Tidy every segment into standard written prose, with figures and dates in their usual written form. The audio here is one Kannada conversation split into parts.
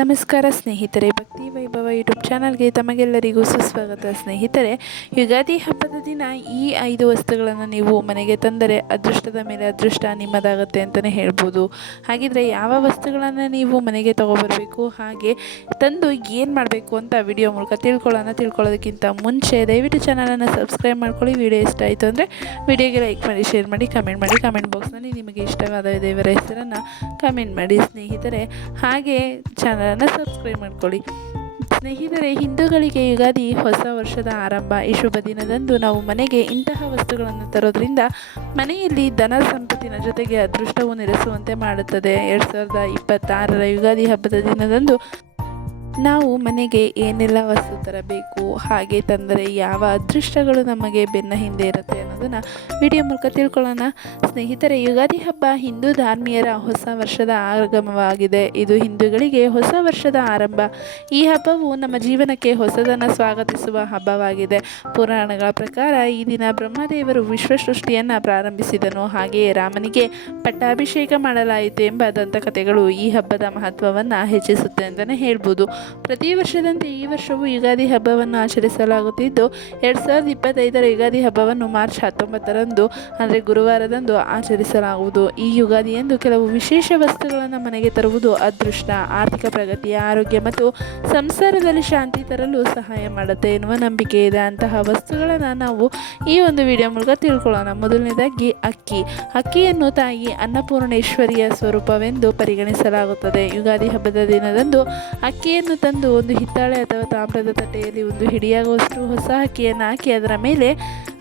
ನಮಸ್ಕಾರ ಸ್ನೇಹಿತರೆ, ಭಕ್ತಿ ವೈಭವ ಯೂಟ್ಯೂಬ್ ಚಾನಲ್ಗೆ ತಮಗೆಲ್ಲರಿಗೂ ಸುಸ್ವಾಗತ. ಸ್ನೇಹಿತರೆ, ಯುಗಾದಿ ಹಬ್ಬದ ದಿನ ಈ 5 ವಸ್ತುಗಳನ್ನು ನೀವು ಮನೆಗೆ ತಂದರೆ ಅದೃಷ್ಟದ ಮೇಲೆ ಅದೃಷ್ಟ ನಿಮ್ಮದಾಗುತ್ತೆ ಅಂತಲೇ ಹೇಳ್ಬೋದು. ಹಾಗಿದ್ರೆ ಯಾವ ವಸ್ತುಗಳನ್ನು ನೀವು ಮನೆಗೆ ತಗೊಬರಬೇಕು, ಹಾಗೆ ತಂದು ಏನು ಮಾಡಬೇಕು ಅಂತ ವಿಡಿಯೋ ಮೂಲಕ ತಿಳ್ಕೊಳ್ಳೋದಕ್ಕಿಂತ ಮುಂಚೆ ದಯವಿಟ್ಟು ಚಾನಲನ್ನು ಸಬ್ಸ್ಕ್ರೈಬ್ ಮಾಡ್ಕೊಳ್ಳಿ. ವಿಡಿಯೋ ಇಷ್ಟ ಆಯಿತು ಅಂದರೆ ವಿಡಿಯೋಗೆ ಲೈಕ್ ಮಾಡಿ, ಶೇರ್ ಮಾಡಿ, ಕಮೆಂಟ್ ಬಾಕ್ಸ್ನಲ್ಲಿ ನಿಮಗೆ ಇಷ್ಟವಾದ ದೇವರ ಹೆಸರನ್ನು ಕಮೆಂಟ್ ಮಾಡಿ ಸ್ನೇಹಿತರೆ. ಹಾಗೆ ಚಾನಲನ್ನು ಸಬ್ಸ್ಕ್ರೈಬ್ ಮಾಡ್ಕೊಳ್ಳಿ. ಸ್ನೇಹಿತರೆ, ಹಿಂದೂಗಳಿಗೆ ಯುಗಾದಿ ಹೊಸ ವರ್ಷದ ಆರಂಭ. ಈ ಶುಭ ದಿನದಂದು ನಾವು ಮನೆಗೆ ಇಂತಹ ವಸ್ತುಗಳನ್ನು ತರೋದ್ರಿಂದ ಮನೆಯಲ್ಲಿ ಧನ ಸಂಪತ್ತಿನ ಜೊತೆಗೆ ಅದೃಷ್ಟವು ನೆಲೆಸುವಂತೆ ಮಾಡುತ್ತದೆ. 2026ರ ಯುಗಾದಿ ಹಬ್ಬದ ದಿನದಂದು ನಾವು ಮನೆಗೆ ಏನೆಲ್ಲ ವಸ್ತು ತರಬೇಕು, ಹಾಗೆ ತಂದರೆ ಯಾವ ಅದೃಷ್ಟಗಳು ನಮಗೆ ಬೆನ್ನ ಹಿಂದೆ ಇರುತ್ತೆ ಅನ್ನೋದನ್ನು ವಿಡಿಯೋ ಮೂಲಕ ತಿಳ್ಕೊಳ್ಳೋಣ. ಸ್ನೇಹಿತರೆ, ಯುಗಾದಿ ಹಬ್ಬ ಹಿಂದೂ ಧರ್ಮೀಯರ ಹೊಸ ವರ್ಷದ ಆಗಮವಾಗಿದೆ. ಇದು ಹಿಂದೂಗಳಿಗೆ ಹೊಸ ವರ್ಷದ ಆರಂಭ. ಈ ಹಬ್ಬವು ನಮ್ಮ ಜೀವನಕ್ಕೆ ಹೊಸದನ್ನು ಸ್ವಾಗತಿಸುವ ಹಬ್ಬವಾಗಿದೆ. ಪುರಾಣಗಳ ಪ್ರಕಾರ ಈ ದಿನ ಬ್ರಹ್ಮದೇವರು ವಿಶ್ವಸೃಷ್ಟಿಯನ್ನು ಪ್ರಾರಂಭಿಸಿದನು. ಹಾಗೆಯೇ ರಾಮನಿಗೆ ಪಟ್ಟಾಭಿಷೇಕ ಮಾಡಲಾಯಿತು ಎಂಬ ದಂತಕಥೆಗಳು ಈ ಹಬ್ಬದ ಮಹತ್ವವನ್ನು ಹೆಚ್ಚಿಸುತ್ತೆ ಅಂತಲೇ ಹೇಳ್ಬೋದು. ಪ್ರತಿ ವರ್ಷದಂತೆ ಈ ವರ್ಷವೂ ಯುಗಾದಿ ಹಬ್ಬವನ್ನು ಆಚರಿಸಲಾಗುತ್ತಿದ್ದು 2025ರ ಯುಗಾದಿ ಹಬ್ಬವನ್ನು ಮಾರ್ಚ್ 19ರಂದು ಅಂದರೆ ಗುರುವಾರದಂದು ಆಚರಿಸಲಾಗುವುದು. ಈ ಯುಗಾದಿಯಂದು ಕೆಲವು ವಿಶೇಷ ವಸ್ತುಗಳನ್ನು ಮನೆಗೆ ತರುವುದು ಅದೃಷ್ಟ, ಆರ್ಥಿಕ ಪ್ರಗತಿ, ಆರೋಗ್ಯ ಮತ್ತು ಸಂಸಾರದಲ್ಲಿ ಶಾಂತಿ ತರಲು ಸಹಾಯ ಮಾಡುತ್ತೆ ಎನ್ನುವ ನಂಬಿಕೆ ಇದೆ. ಅಂತಹ ವಸ್ತುಗಳನ್ನು ನಾವು ಈ ಒಂದು ವಿಡಿಯೋ ಮೂಲಕ ತಿಳ್ಕೊಳ್ಳೋಣ. ಮೊದಲನೇದಾಗಿ ಅಕ್ಕಿಯನ್ನು ತಾಯಿ ಅನ್ನಪೂರ್ಣೇಶ್ವರಿಯ ಸ್ವರೂಪವೆಂದು ಪರಿಗಣಿಸಲಾಗುತ್ತದೆ. ಯುಗಾದಿ ಹಬ್ಬದ ದಿನದಂದು ಅಕ್ಕಿಯನ್ನು ತಂದು ಒಂದು ಹಿತ್ತಾಳೆ ಅಥವಾ ತಾಮ್ರದ ತಟ್ಟೆಯಲ್ಲಿ ಒಂದು ಹಿಡಿಯಾಗುವಷ್ಟು ಹೊಸ ಅಕ್ಕಿಯನ್ನು ಹಾಕಿ ಅದರ ಮೇಲೆ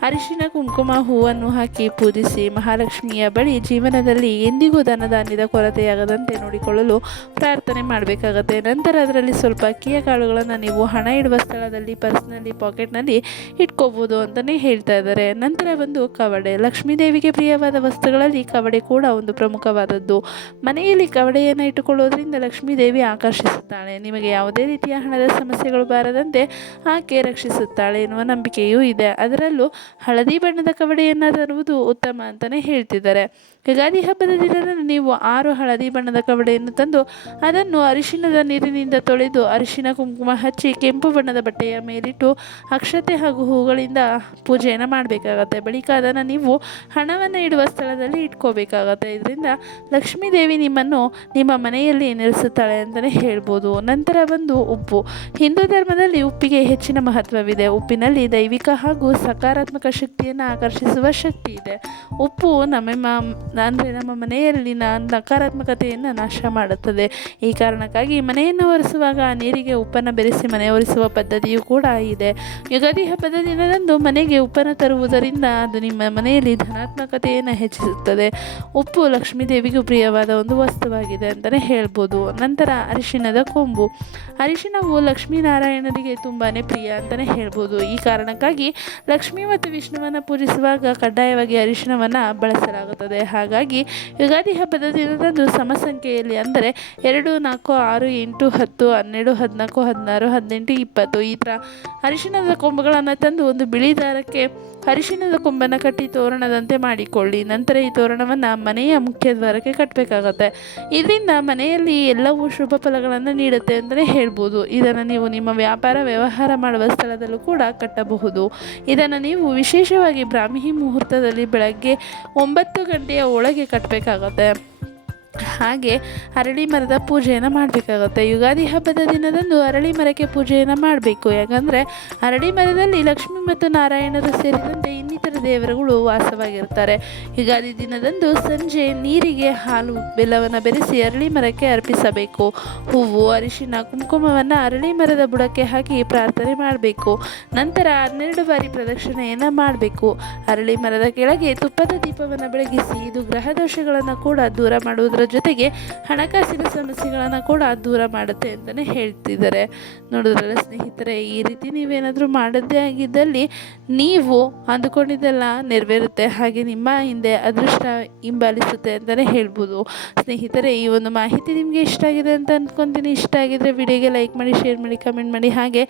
ಅರಿಶಿನ, ಕುಂಕುಮ, ಹೂವನ್ನು ಹಾಕಿ ಪೂಜಿಸಿ ಮಹಾಲಕ್ಷ್ಮಿಯ ಬಳಿ ಜೀವನದಲ್ಲಿ ಎಂದಿಗೂ ಧನಧಾನ್ಯದ ಕೊರತೆಯಾಗದಂತೆ ನೋಡಿಕೊಳ್ಳಲು ಪ್ರಾರ್ಥನೆ ಮಾಡಬೇಕಾಗತ್ತೆ. ನಂತರ ಅದರಲ್ಲಿ ಸ್ವಲ್ಪ ಅಕ್ಕಿಯ ಕಾಳುಗಳನ್ನು ನೀವು ಹಣ ಇಡುವ ಸ್ಥಳದಲ್ಲಿ, ಪರ್ಸ್ನಲ್ಲಿ, ಪಾಕೆಟ್ನಲ್ಲಿ ಇಟ್ಕೋಬೋದು ಅಂತಲೇ ಹೇಳ್ತಾ ಇದ್ದಾರೆ. ನಂತರ ಒಂದು ಕವಡೆ. ಲಕ್ಷ್ಮೀದೇವಿಗೆ ಪ್ರಿಯವಾದ ವಸ್ತುಗಳಲ್ಲಿ ಕವಡೆ ಕೂಡ ಒಂದು ಪ್ರಮುಖವಾದದ್ದು. ಮನೆಯಲ್ಲಿ ಕವಡೆಯನ್ನು ಇಟ್ಟುಕೊಳ್ಳೋದ್ರಿಂದ ಲಕ್ಷ್ಮೀದೇವಿ ಆಕರ್ಷಿಸುತ್ತಾಳೆ. ನಿಮಗೆ ಯಾವುದೇ ರೀತಿಯ ಹಣದ ಸಮಸ್ಯೆಗಳು ಬಾರದಂತೆ ಆಕೆ ರಕ್ಷಿಸುತ್ತಾಳೆ ಎನ್ನುವ ನಂಬಿಕೆಯೂ ಇದೆ. ಅದರಲ್ಲೂ ಹಳದಿ ಬಣ್ಣದ ಕವಡೆಯನ್ನು ತರುವುದು ಉತ್ತಮ ಅಂತಲೇ ಹೇಳ್ತಿದ್ದಾರೆ. ಯುಗಾದಿ ಹಬ್ಬದ ದಿನದಂದು ನೀವು 6 ಹಳದಿ ಬಣ್ಣದ ಕವಡೆಯನ್ನು ತಂದು ಅದನ್ನು ಅರಿಶಿಣದ ನೀರಿನಿಂದ ತೊಳೆದು ಅರಿಶಿನ ಕುಂಕುಮ ಹಚ್ಚಿ ಕೆಂಪು ಬಣ್ಣದ ಬಟ್ಟೆಯ ಮೇಲಿಟ್ಟು ಅಕ್ಷತೆ ಹಾಗೂ ಹೂಗಳಿಂದ ಪೂಜೆಯನ್ನು ಮಾಡಬೇಕಾಗತ್ತೆ. ಬಳಿಕ ಅದನ್ನು ನೀವು ಹಣವನ್ನು ಇಡುವ ಸ್ಥಳದಲ್ಲಿ ಇಟ್ಕೋಬೇಕಾಗತ್ತೆ. ಇದರಿಂದ ಲಕ್ಷ್ಮೀದೇವಿ ನಿಮ್ಮನ್ನು ನಿಮ್ಮ ಮನೆಯಲ್ಲಿ ನೆಲೆಸುತ್ತಾಳೆ ಅಂತಲೇ ಹೇಳ್ಬೋದು. ನಂತರ ಬಂದು ಉಪ್ಪು. ಹಿಂದೂ ಧರ್ಮದಲ್ಲಿ ಉಪ್ಪಿಗೆ ಹೆಚ್ಚಿನ ಮಹತ್ವವಿದೆ. ಉಪ್ಪಿನಲ್ಲಿ ದೈವಿಕ ಹಾಗೂ ಸಕಾರಾತ್ಮಕ ಶಕ್ತಿಯನ್ನು ಆಕರ್ಷಿಸುವ ಶಕ್ತಿ ಇದೆ. ಉಪ್ಪು ನಮ್ಮ ಮನೆಯಲ್ಲಿ ನಕಾರಾತ್ಮಕತೆಯನ್ನು ನಾಶ ಮಾಡುತ್ತದೆ. ಈ ಕಾರಣಕ್ಕಾಗಿ ಮನೆಯನ್ನು ಒರೆಸುವಾಗ ನೀರಿಗೆ ಉಪ್ಪನ್ನು ಬೆರೆಸಿ ಮನೆ ಒರೆಸುವ ಪದ್ಧತಿಯೂ ಕೂಡ ಇದೆ. ಯುಗಾದಿ ಹಬ್ಬದ ದಿನದಂದು ಮನೆಗೆ ಉಪ್ಪನ್ನು ತರುವುದರಿಂದ ಅದು ನಿಮ್ಮ ಮನೆಯಲ್ಲಿ ಧನಾತ್ಮಕತೆಯನ್ನು ಹೆಚ್ಚಿಸುತ್ತದೆ. ಉಪ್ಪು ಲಕ್ಷ್ಮೀದೇವಿಗೂ ಪ್ರಿಯವಾದ ಒಂದು ವಸ್ತುವಾಗಿದೆ ಅಂತಲೇ ಹೇಳ್ಬೋದು. ನಂತರ ಅರಿಶಿಣದ ಕೊಂಬು. ಅರಿಶಿಣವು ಲಕ್ಷ್ಮೀನಾರಾಯಣರಿಗೆ ತುಂಬಾ ಪ್ರಿಯ ಅಂತಲೇ ಹೇಳ್ಬೋದು. ಈ ಕಾರಣಕ್ಕಾಗಿ ಲಕ್ಷ್ಮೀ ಮತ್ತು ವಿಷ್ಣುವನ್ನು ಪೂಜಿಸುವಾಗ ಕಡ್ಡಾಯವಾಗಿ ಅರಿಶಿಣವನ್ನು ಬಳಸಲಾಗುತ್ತದೆ. ಹಾಗಾಗಿ ಯುಗಾದಿ ಹಬ್ಬದ ದಿನದಂದು ಸಮ ಸಂಖ್ಯೆಯಲ್ಲಿ ಅಂದರೆ 2, 4, 6, 8, 10, 12, 14, 16, 18, 20 ಈ ಥರ ಅರಿಶಿಣದ ಕೊಂಬುಗಳನ್ನು ತಂದು ಒಂದು ಬಿಳಿ ದಾರಕ್ಕೆ ಅರಿಶಿಣದ ಕೊಂಬನ್ನು ಕಟ್ಟಿ ತೋರಣದಂತೆ ಮಾಡಿಕೊಳ್ಳಿ. ನಂತರ ಈ ತೋರಣವನ್ನು ಮನೆಯ ಮುಖ್ಯ ದ್ವಾರಕ್ಕೆ ಕಟ್ಟಬೇಕಾಗತ್ತೆ. ಇದರಿಂದ ಮನೆಯಲ್ಲಿ ಎಲ್ಲವೂ ಶುಭ ಫಲಗಳನ್ನು ನೀಡುತ್ತೆ ಅಂತಲೇ ಹೇಳ್ಬೋದು. ಇದನ್ನು ನೀವು ನಿಮ್ಮ ವ್ಯವಹಾರ ಮಾಡುವ ಸ್ಥಳದಲ್ಲೂ ಕೂಡ ಕಟ್ಟಬಹುದು. ಇದನ್ನು ನೀವು ವಿಶೇಷವಾಗಿ ಬ್ರಾಹ್ಮಿ ಮುಹೂರ್ತದಲ್ಲಿ ಬೆಳಗ್ಗೆ 9 ಗಂಟೆಯ ಒಳಗೆ ಕಟ್ಟಬೇಕಾಗತ್ತೆ. ಹಾಗೆ ಅರಳಿ ಮರದ ಪೂಜೆಯನ್ನು ಮಾಡಬೇಕಾಗುತ್ತೆ. ಯುಗಾದಿ ಹಬ್ಬದ ದಿನದಂದು ಅರಳಿ ಮರಕ್ಕೆ ಪೂಜೆಯನ್ನು ಮಾಡಬೇಕು. ಯಾಕಂದರೆ ಅರಳಿ ಮರದಲ್ಲಿ ಲಕ್ಷ್ಮಿ ಮತ್ತು ನಾರಾಯಣರು ಸೇರಿದಂತೆ ಇನ್ನಿತರ ದೇವರುಗಳು ವಾಸವಾಗಿರ್ತಾರೆ. ಯುಗಾದಿ ದಿನದಂದು ಸಂಜೆ ನೀರಿಗೆ ಹಾಲು ಬೆಲ್ಲವನ್ನು ಬೆರೆಸಿ ಅರಳಿ ಮರಕ್ಕೆ ಅರ್ಪಿಸಬೇಕು. ಹೂವು, ಅರಿಶಿನ, ಕುಂಕುಮವನ್ನು ಅರಳಿ ಮರದ ಬುಡಕ್ಕೆ ಹಾಕಿ ಪ್ರಾರ್ಥನೆ ಮಾಡಬೇಕು. ನಂತರ 12 ಬಾರಿ ಪ್ರದಕ್ಷಿಣೆಯನ್ನು ಮಾಡಬೇಕು. ಅರಳಿ ಮರದ ಕೆಳಗೆ ತುಪ್ಪದ ದೀಪವನ್ನು ಬೆಳಗಿಸಿ ಇದು ಗ್ರಹ ದೋಷಗಳನ್ನು ಕೂಡ ದೂರ ಮಾಡುವುದರ ಜೊತೆಗೆ ಹಣಕಾಸಿನ ಸಮಸ್ಯೆಗಳನ್ನು ಕೂಡ ದೂರ ಮಾಡುತ್ತೆ ಅಂತಲೇ ಹೇಳ್ತಿದ್ದಾರೆ. ನೋಡಿದ್ರಲ್ಲ ಸ್ನೇಹಿತರೆ, ಈ ರೀತಿ ನೀವೇನಾದರೂ ಮಾಡದೇ ಆಗಿದ್ದಲ್ಲಿ ನೀವು ಅಂದುಕೊಂಡಿದ್ದೆಲ್ಲ ನೆರವೇರುತ್ತೆ. ಹಾಗೆ ನಿಮ್ಮ ಹಿಂದೆ ಅದೃಷ್ಟ ಹಿಂಬಾಲಿಸುತ್ತೆ ಅಂತಲೇ ಹೇಳ್ಬೋದು. ಸ್ನೇಹಿತರೆ, ಈ ಒಂದು ಮಾಹಿತಿ ನಿಮಗೆ ಇಷ್ಟ ಆಗಿದೆ ಅಂತ ಅಂದ್ಕೊತೀನಿ. ಇಷ್ಟ ಆಗಿದ್ರೆ ವಿಡಿಯೋಗೆ ಲೈಕ್ ಮಾಡಿ, ಶೇರ್ ಮಾಡಿ, ಕಮೆಂಟ್ ಮಾಡಿ. ಹಾಗೆ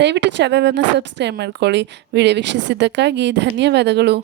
ದಯವಿಟ್ಟು ಚಾನಲನ್ನು ಸಬ್ಸ್ಕ್ರೈಬ್ ಮಾಡ್ಕೊಳ್ಳಿ. ವಿಡಿಯೋ ವೀಕ್ಷಿಸಿದ್ದಕ್ಕಾಗಿ ಧನ್ಯವಾದಗಳು.